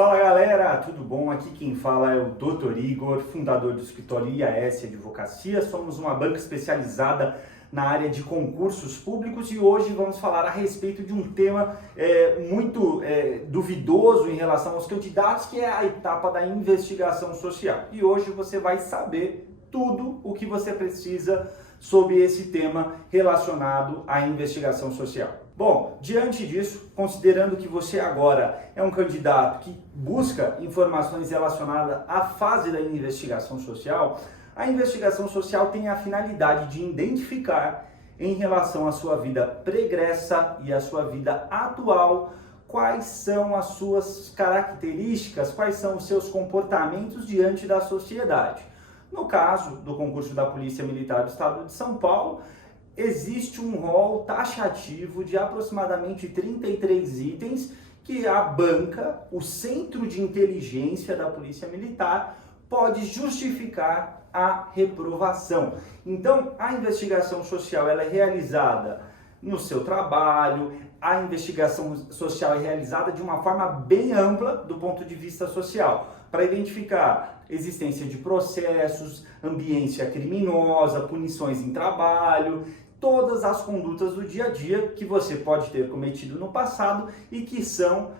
Fala galera, tudo bom? Aqui quem fala é o Dr. Igor, fundador do escritório IAS Advocacia. Somos uma banca especializada na área de concursos públicos e hoje vamos falar a respeito de um tema muito duvidoso em relação aos candidatos, que é a etapa da investigação social. E hoje você vai saber tudo o que você precisa sobre esse tema relacionado à investigação social. Bom, diante disso, considerando que você agora é um candidato que busca informações relacionadas à fase da investigação social, a investigação social tem a finalidade de identificar, em relação à sua vida pregressa e à sua vida atual, quais são as suas características, quais são os seus comportamentos diante da sociedade. No caso do concurso da Polícia Militar do Estado de São Paulo, existe um rol taxativo de aproximadamente 33 itens que a banca, o Centro de Inteligência da Polícia Militar, pode justificar a reprovação. Então, a investigação social ela é realizada no seu trabalho, a investigação social é realizada de uma forma bem ampla do ponto de vista social, para identificar existência de processos, ambiência criminosa, punições em trabalho, todas as condutas do dia a dia que você pode ter cometido no passado e que são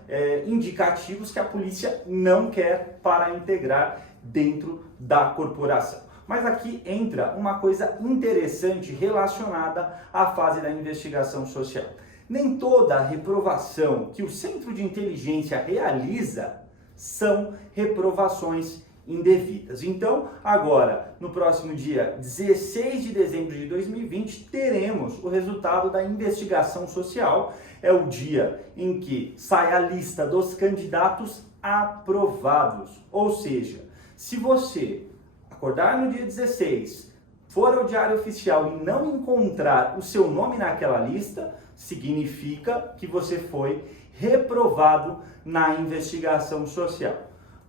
indicativos que a polícia não quer para integrar dentro da corporação. Mas aqui entra uma coisa interessante relacionada à fase da investigação social. Nem toda a reprovação que o Centro de Inteligência realiza são reprovações indevidas. Então, agora, no próximo dia 16 de dezembro de 2020, teremos o resultado da investigação social. É o dia em que sai a lista dos candidatos aprovados. Ou seja, se você acordar no dia 16, for ao Diário Oficial e não encontrar o seu nome naquela lista, significa que você foi reprovado na investigação social.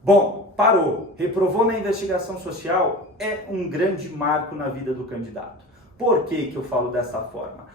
Bom, parou, reprovou na investigação social, é um grande marco na vida do candidato. Por que eu falo dessa forma?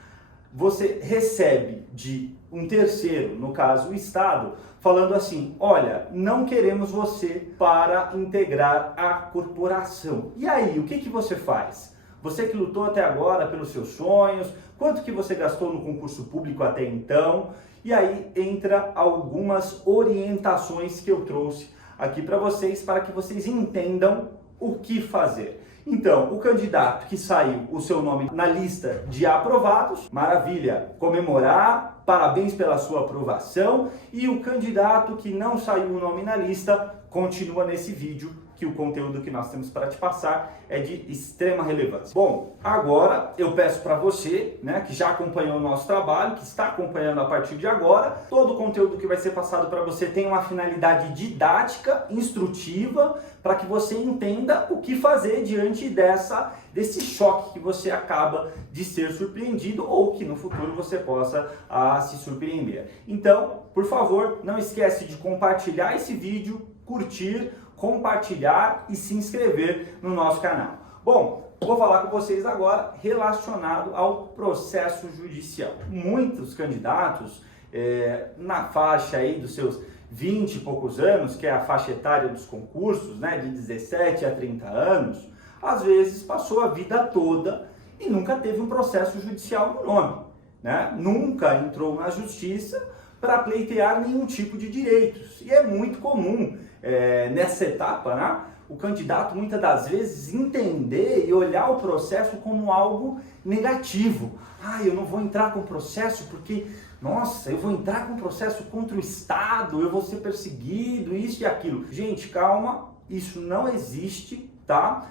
Você recebe de um terceiro, no caso o Estado, falando assim: olha, não queremos você para integrar a corporação. E aí, o que você faz? Você que lutou até agora pelos seus sonhos, quanto que você gastou no concurso público até então? E aí entra algumas orientações que eu trouxe aqui para que vocês entendam o que fazer. Então, o candidato que saiu o seu nome na lista de aprovados, maravilha, comemorar, parabéns pela sua aprovação. E o candidato que não saiu o nome na lista, continua nesse vídeo, que o conteúdo que nós temos para te passar é de extrema relevância. Bom, agora eu peço para você, que já acompanhou o nosso trabalho, que está acompanhando a partir de agora, todo o conteúdo que vai ser passado para você tem uma finalidade didática, instrutiva, para que você entenda o que fazer diante desse choque que você acaba de ser surpreendido ou que no futuro você possa se surpreender. Então, por favor, não esquece de compartilhar esse vídeo, curtir, compartilhar e se inscrever no nosso canal. Bom, vou falar com vocês agora relacionado ao processo judicial. Muitos candidatos na faixa aí dos seus 20 e poucos anos, que é a faixa etária dos concursos, de 17 a 30 anos, às vezes passou a vida toda e nunca teve um processo judicial no nome, Nunca entrou na justiça para pleitear nenhum tipo de direitos. E é muito comum nessa etapa, o candidato muitas das vezes entender e olhar o processo como algo negativo. Eu não vou entrar com processo porque, nossa, eu vou entrar com processo contra o Estado, eu vou ser perseguido, isso e aquilo. Gente, calma, isso não existe, tá?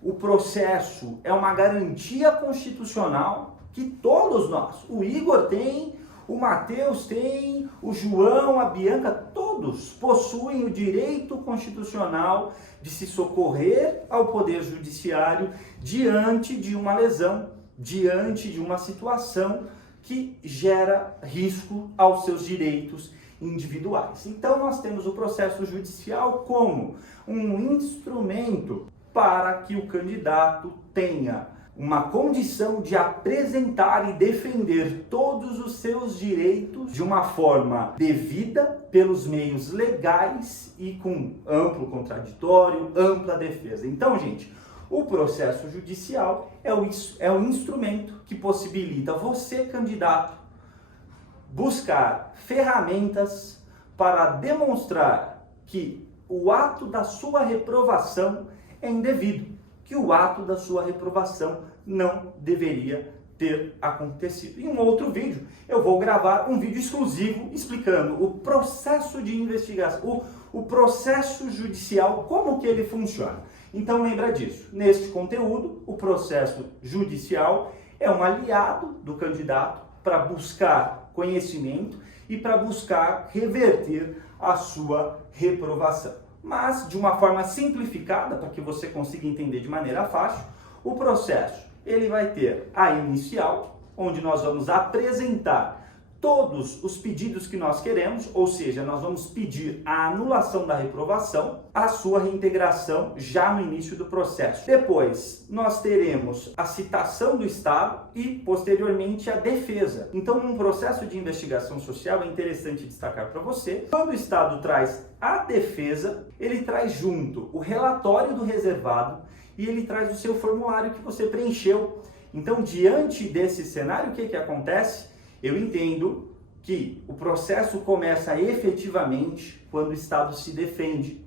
O processo é uma garantia constitucional que todos nós, o Igor tem, o Matheus tem, o João, a Bianca, todos possuem o direito constitucional de se socorrer ao Poder Judiciário diante de uma lesão, diante de uma situação que gera risco aos seus direitos individuais. Então nós temos o processo judicial como um instrumento para que o candidato tenha uma condição de apresentar e defender todos os seus direitos de uma forma devida, pelos meios legais e com amplo contraditório, ampla defesa. Então, gente, o processo judicial é o instrumento que possibilita você, candidato, buscar ferramentas para demonstrar que o ato da sua reprovação é indevido, que o ato da sua reprovação não deveria ter acontecido. Em um outro vídeo, eu vou gravar um vídeo exclusivo explicando o processo de investigação, o processo judicial, como que ele funciona. Então lembra disso. Neste conteúdo, o processo judicial é um aliado do candidato para buscar conhecimento e para buscar reverter a sua reprovação. Mas de uma forma simplificada, para que você consiga entender de maneira fácil, o processo ele vai ter a inicial, onde nós vamos apresentar todos os pedidos que nós queremos, ou seja, nós vamos pedir a anulação da reprovação, a sua reintegração já no início do processo. Depois, nós teremos a citação do Estado e, posteriormente, a defesa. Então, num processo de investigação social, é interessante destacar para você, quando o Estado traz a defesa, ele traz junto o relatório do reservado e ele traz o seu formulário que você preencheu. Então, diante desse cenário, o que acontece? Eu entendo que o processo começa efetivamente quando o Estado se defende.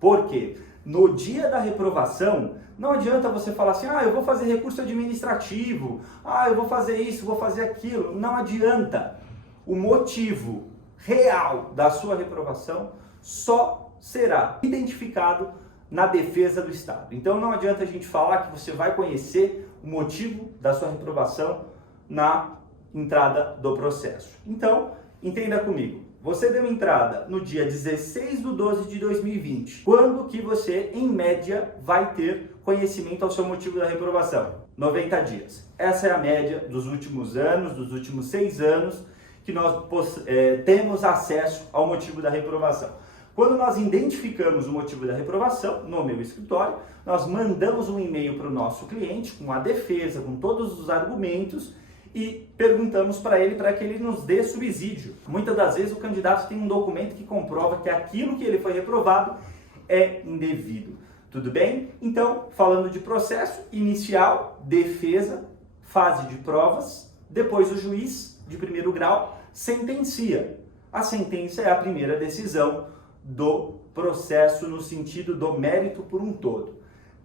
Por quê? No dia da reprovação, não adianta você falar assim, eu vou fazer recurso administrativo, eu vou fazer isso, vou fazer aquilo. Não adianta. O motivo real da sua reprovação só será identificado na defesa do Estado. Então não adianta a gente falar que você vai conhecer o motivo da sua reprovação na entrada do processo. Então, entenda comigo. Você deu entrada no dia 16/12/2020. Quando que você, em média, vai ter conhecimento ao seu motivo da reprovação? 90 dias. Essa é a média dos últimos anos, dos últimos 6 anos, que nós temos acesso ao motivo da reprovação. Quando nós identificamos o motivo da reprovação, no meu escritório, nós mandamos um e-mail para o nosso cliente, com a defesa, com todos os argumentos, e perguntamos para que ele nos dê subsídio. Muitas das vezes o candidato tem um documento que comprova que aquilo que ele foi reprovado é indevido. Tudo bem? Então, falando de processo inicial, defesa, fase de provas, depois o juiz de primeiro grau sentencia. A sentença é a primeira decisão do processo no sentido do mérito por um todo.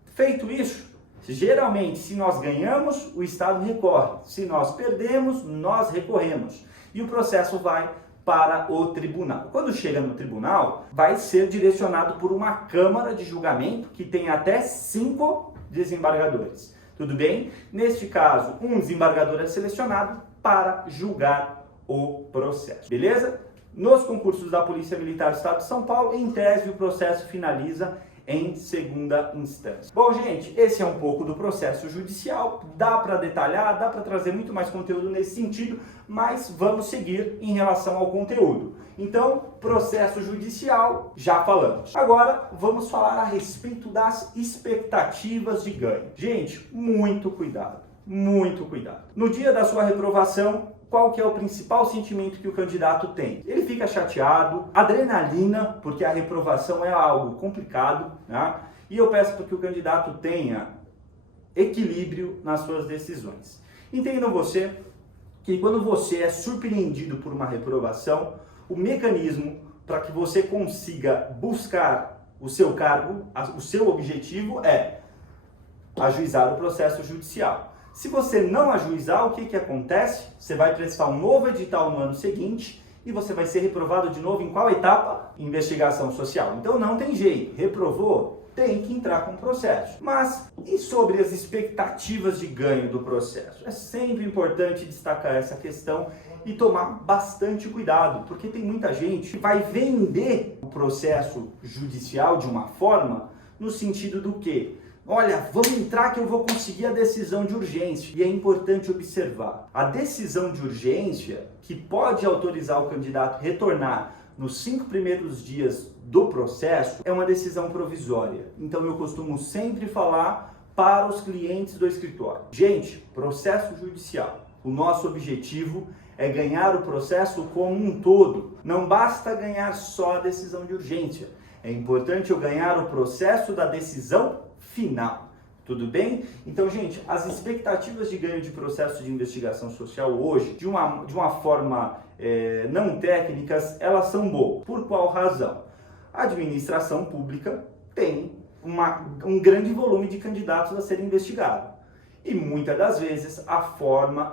Feito isso, geralmente, se nós ganhamos, o Estado recorre. Se nós perdemos, nós recorremos. E o processo vai para o tribunal. Quando chega no tribunal, vai ser direcionado por uma câmara de julgamento que tem até 5 desembargadores. Tudo bem? Neste caso, um desembargador é selecionado para julgar o processo. Beleza? Nos concursos da Polícia Militar do Estado de São Paulo, em tese, o processo finaliza em segunda instância. Bom, gente, esse é um pouco do processo judicial. Dá para detalhar, dá para trazer muito mais conteúdo nesse sentido, mas vamos seguir em relação ao conteúdo. Então, processo judicial, já falamos. Agora, vamos falar a respeito das expectativas de ganho. Gente, muito cuidado, muito cuidado. No dia da sua reprovação, qual que é o principal sentimento que o candidato tem? Ele fica chateado, adrenalina, porque a reprovação é algo complicado, né? E eu peço para que o candidato tenha equilíbrio nas suas decisões. Entendam você que quando você é surpreendido por uma reprovação, o mecanismo para que você consiga buscar o seu cargo, o seu objetivo é ajuizar o processo judicial. Se você não ajuizar, o que acontece? Você vai prestar um novo edital no ano seguinte e você vai ser reprovado de novo em qual etapa? Investigação social. Então não tem jeito. Reprovou? Tem que entrar com o processo. Mas e sobre as expectativas de ganho do processo? É sempre importante destacar essa questão e tomar bastante cuidado, porque tem muita gente que vai vender o processo judicial de uma forma no sentido do quê? Olha, vamos entrar que eu vou conseguir a decisão de urgência. E é importante observar, a decisão de urgência, que pode autorizar o candidato a retornar nos 5 primeiros dias do processo, é uma decisão provisória. Então eu costumo sempre falar para os clientes do escritório. Gente, processo judicial. O nosso objetivo é ganhar o processo como um todo. Não basta ganhar só a decisão de urgência. É importante eu ganhar o processo da decisão final. Tudo bem? Então, gente, as expectativas de ganho de processo de investigação social hoje, de uma forma não técnicas, elas são boas. Por qual razão? A administração pública tem um grande volume de candidatos a serem investigados. E muitas das vezes a forma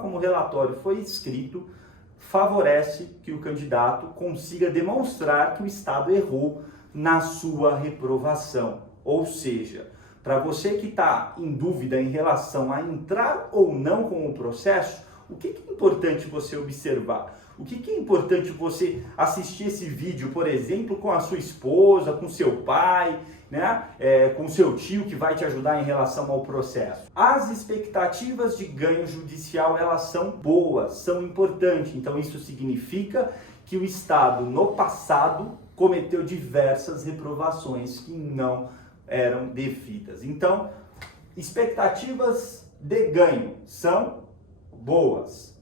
como o relatório foi escrito favorece que o candidato consiga demonstrar que o Estado errou na sua reprovação. Ou seja, para você que está em dúvida em relação a entrar ou não com o processo, o que é importante você observar? O que é importante você assistir esse vídeo, por exemplo, com a sua esposa, com seu pai, né? Com seu tio que vai te ajudar em relação ao processo. As expectativas de ganho judicial, elas são boas, são importantes. Então isso significa que o Estado no passado cometeu diversas reprovações que não eram devidas. Então, expectativas de ganho são boas.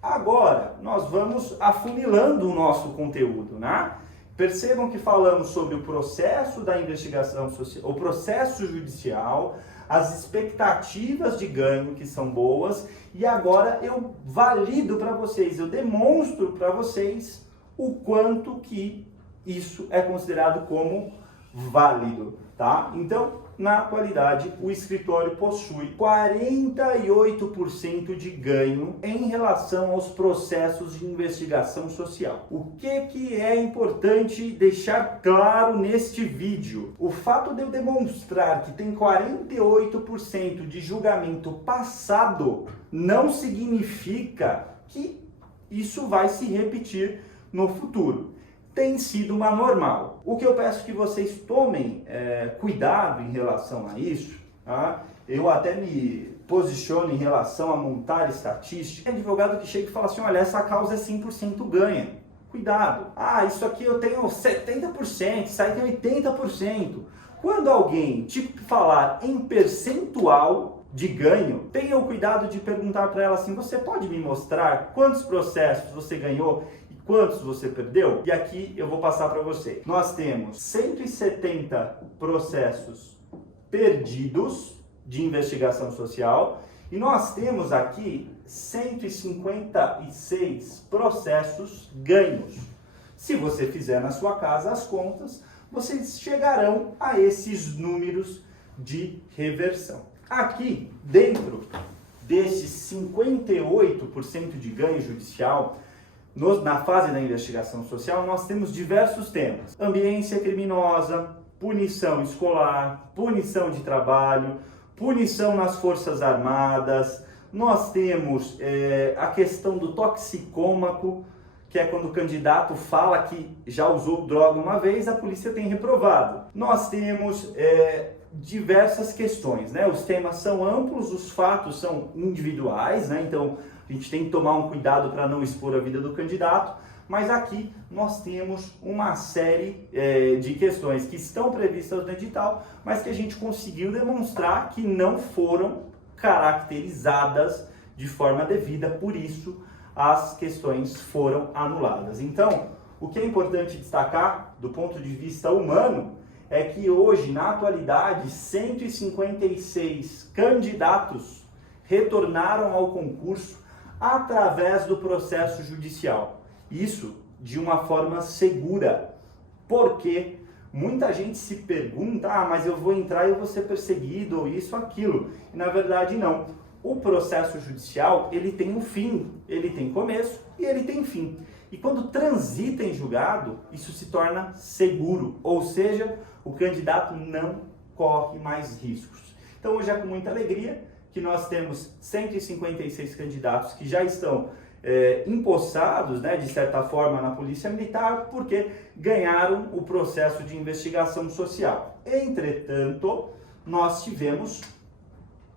Agora, nós vamos afunilando o nosso conteúdo, né? Percebam que falamos sobre o processo da investigação social, o processo judicial, as expectativas de ganho que são boas, e agora eu valido para vocês, eu demonstro para vocês o quanto que isso é considerado como válido, tá? Então, na atualidade, o escritório possui 48% de ganho em relação aos processos de investigação social. O que é importante deixar claro neste vídeo? O fato de eu demonstrar que tem 48% de julgamento passado não significa que isso vai se repetir no futuro. Tem sido uma normal. O que eu peço que vocês tomem cuidado em relação a isso, tá? Eu até me posiciono em relação a montar estatística. Tem advogado que chega e fala assim, olha, essa causa é 100% ganha. Cuidado. Ah, isso aqui eu tenho 70%, isso aí tem 80%. Quando alguém te falar em percentual de ganho, tenha o cuidado de perguntar para ela assim, você pode me mostrar quantos processos você ganhou quantos você perdeu? E aqui eu vou passar para você. Nós temos 170 processos perdidos de investigação social e nós temos aqui 156 processos ganhos. Se você fizer na sua casa as contas, vocês chegarão a esses números de reversão. Aqui, dentro desses 58% de ganho judicial, na fase da investigação social, nós temos diversos temas. Ambiência criminosa, punição escolar, punição de trabalho, punição nas Forças Armadas. Nós temos a questão do toxicômaco, que é quando o candidato fala que já usou droga uma vez, a polícia tem reprovado. Nós temos diversas questões, né? Os temas são amplos, os fatos são individuais, né? Então, a gente tem que tomar um cuidado para não expor a vida do candidato, mas aqui nós temos uma série de questões que estão previstas no edital, mas que a gente conseguiu demonstrar que não foram caracterizadas de forma devida, por isso as questões foram anuladas. Então, o que é importante destacar do ponto de vista humano é que hoje, na atualidade, 156 candidatos retornaram ao concurso através do processo judicial. Isso de uma forma segura, porque muita gente se pergunta, mas eu vou entrar e eu vou ser perseguido, ou isso, aquilo. E na verdade não. O processo judicial, ele tem um fim, ele tem começo e ele tem fim. E quando transita em julgado, isso se torna seguro, ou seja, o candidato não corre mais riscos. Então hoje é com muita alegria que nós temos 156 candidatos que já estão empossados, né, de certa forma, na Polícia Militar, porque ganharam o processo de investigação social. Entretanto, nós tivemos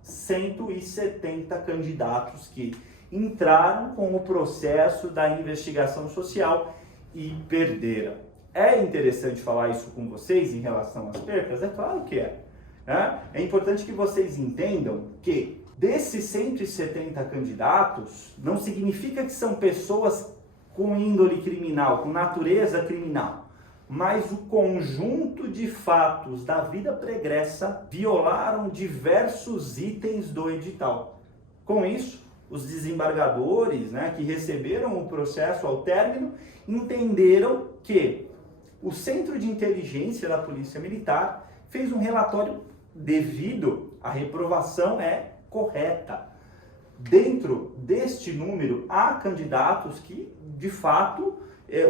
170 candidatos que entraram com o processo da investigação social e perderam. É interessante falar isso com vocês em relação às percas? É claro que é. né? É importante que vocês entendam que desses 170 candidatos, não significa que são pessoas com índole criminal, com natureza criminal, mas o conjunto de fatos da vida pregressa violaram diversos itens do edital. Com isso, os desembargadores, né, que receberam o processo ao término, entenderam que o Centro de Inteligência da Polícia Militar fez um relatório devido, a reprovação é correta. Dentro deste número, há candidatos que, de fato,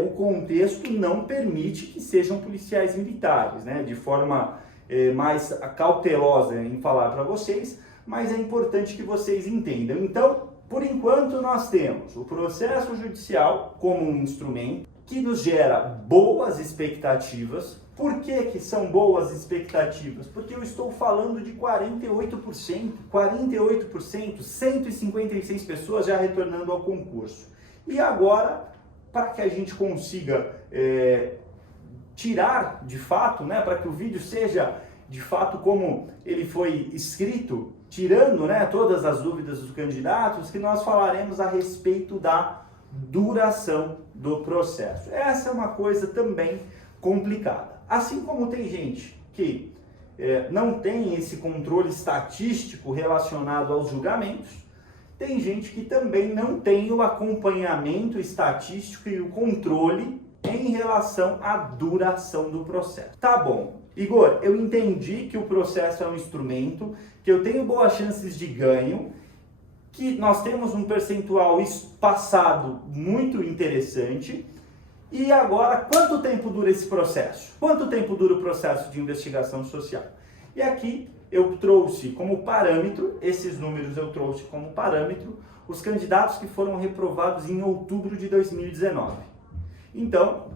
o contexto não permite que sejam policiais militares, né? De forma mais cautelosa em falar para vocês, mas é importante que vocês entendam. Então, por enquanto, nós temos o processo judicial como um instrumento que nos gera boas expectativas. Por que são boas expectativas? Porque eu estou falando de 48%, 156 pessoas já retornando ao concurso. E agora, para que a gente consiga tirar de fato, né, para que o vídeo seja de fato como ele foi escrito, tirando, né, todas as dúvidas dos candidatos, que nós falaremos a respeito da duração do processo. Essa é uma coisa também complicada. Assim como tem gente que não tem esse controle estatístico relacionado aos julgamentos, tem gente que também não tem o acompanhamento estatístico e o controle em relação à duração do processo. Tá bom, Igor, eu entendi que o processo é um instrumento, que eu tenho boas chances de ganho, que nós temos um percentual passado muito interessante. E agora, quanto tempo dura esse processo? Quanto tempo dura o processo de investigação social? E aqui eu trouxe como parâmetro, esses números eu trouxe como parâmetro, os candidatos que foram reprovados em outubro de 2019. Então,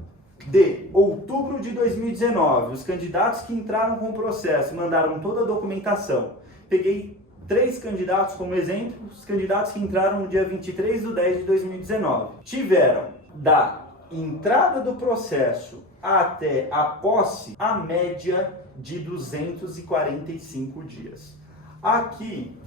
de outubro de 2019, os candidatos que entraram com o processo, mandaram toda a documentação. Peguei 3 candidatos como exemplo, os candidatos que entraram no dia 23/10/2019. Tiveram da entrada do processo até a posse, a média de 245 dias. Aqui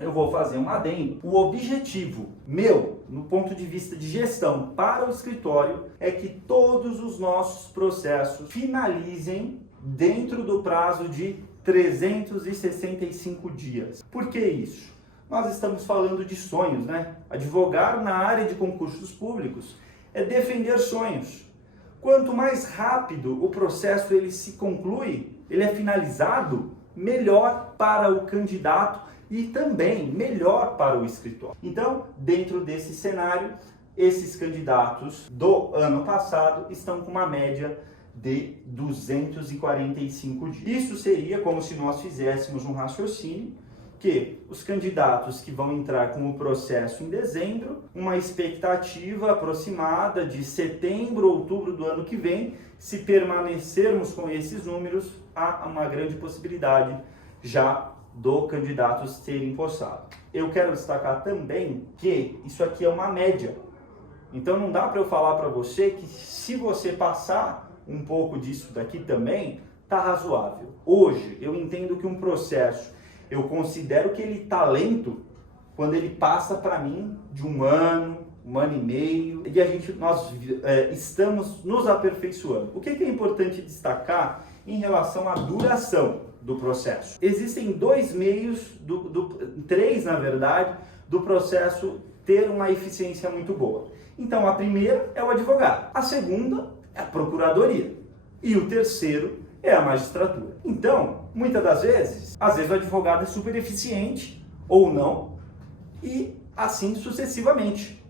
eu vou fazer um adendo. O objetivo meu, no ponto de vista de gestão para o escritório, é que todos os nossos processos finalizem dentro do prazo de 365 dias. Por que isso? Nós estamos falando de sonhos, né? Advogar na área de concursos públicos é defender sonhos. Quanto mais rápido o processo ele se conclui, ele é finalizado, melhor para o candidato e também melhor para o escritório. Então, dentro desse cenário, esses candidatos do ano passado estão com uma média de 245 dias. Isso seria como se nós fizéssemos um raciocínio que os candidatos que vão entrar com o processo em dezembro, uma expectativa aproximada de setembro, outubro do ano que vem, se permanecermos com esses números, há uma grande possibilidade já do candidato ser empossado. Eu quero destacar também que isso aqui é uma média. Então não dá para eu falar para você que se você passar um pouco disso daqui também, tá razoável. Hoje eu entendo que um processo, eu considero que ele está lento quando ele passa para mim de um ano e meio, e nós estamos nos aperfeiçoando. O que é importante destacar em relação à duração do processo? Existem 2 meios, 3 na verdade, do processo ter uma eficiência muito boa. Então a primeira é o advogado, a segunda é a procuradoria e o terceiro é a magistratura. Então, muitas das vezes, o advogado é super eficiente ou não, e assim sucessivamente.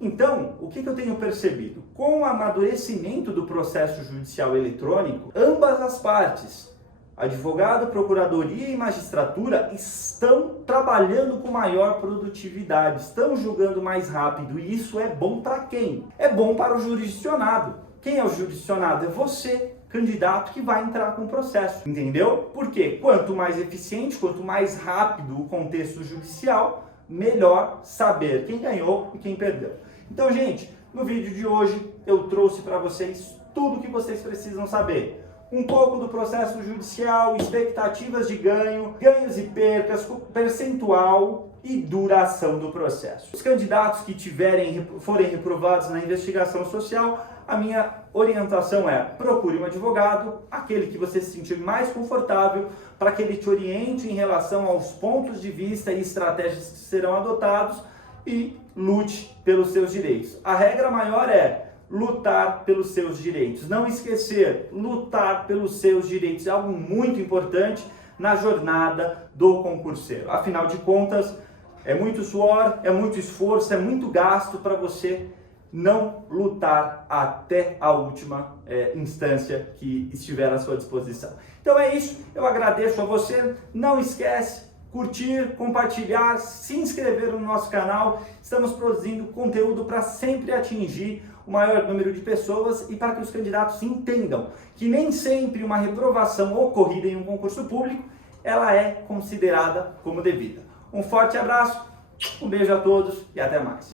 Então, o que eu tenho percebido? Com o amadurecimento do processo judicial eletrônico, ambas as partes, advogado, procuradoria e magistratura, estão trabalhando com maior produtividade, estão julgando mais rápido, e isso é bom para quem? É bom para o jurisdicionado. Quem é o jurisdicionado? É você, candidato que vai entrar com o processo, entendeu? Porque quanto mais eficiente, quanto mais rápido o contexto judicial, melhor saber quem ganhou e quem perdeu. Então, gente, no vídeo de hoje eu trouxe para vocês tudo o que vocês precisam saber. um pouco do processo judicial, expectativas de ganho, ganhos e percas, percentual e duração do processo. Os candidatos que forem reprovados na investigação social, a minha orientação é: procure um advogado, aquele que você se sentir mais confortável, para que ele te oriente em relação aos pontos de vista e estratégias que serão adotados, e lute pelos seus direitos. A regra maior é lutar pelos seus direitos. Não esquecer, lutar pelos seus direitos é algo muito importante na jornada do concurseiro. Afinal de contas, é muito suor, é muito esforço, é muito gasto para você não lutar até a última instância que estiver à sua disposição. Então é isso, eu agradeço a você, não esquece, curtir, compartilhar, se inscrever no nosso canal. Estamos produzindo conteúdo para sempre atingir o maior número de pessoas e para que os candidatos entendam que nem sempre uma reprovação ocorrida em um concurso público ela é considerada como devida. Um forte abraço, um beijo a todos e até mais.